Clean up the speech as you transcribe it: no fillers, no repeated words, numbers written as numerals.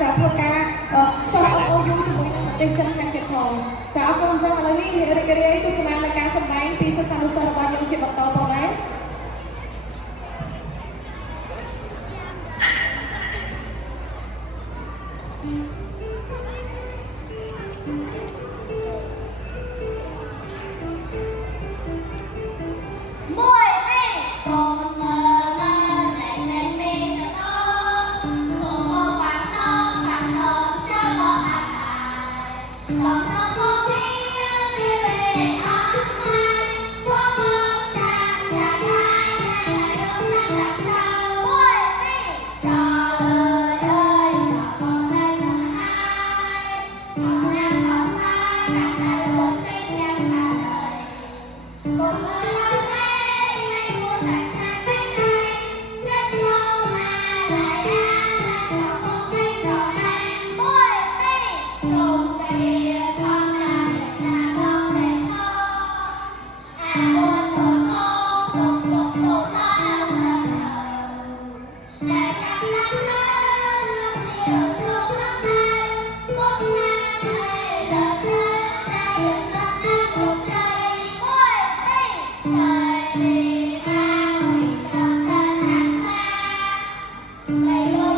ចាធ្វើការចុះ MOU ជាមួយនឹងប្រទេសចិនខាងទៀតផងចាអរគុណចាឥឡូវនេះរីករាយទស្សនានៃការសម្ដែងពីសិស្សានុសិស្សរបស់យើងជាបន្តផងដែរHãy subscribe cho kênh Ghiền Mì Gõ để không bỏ lỡ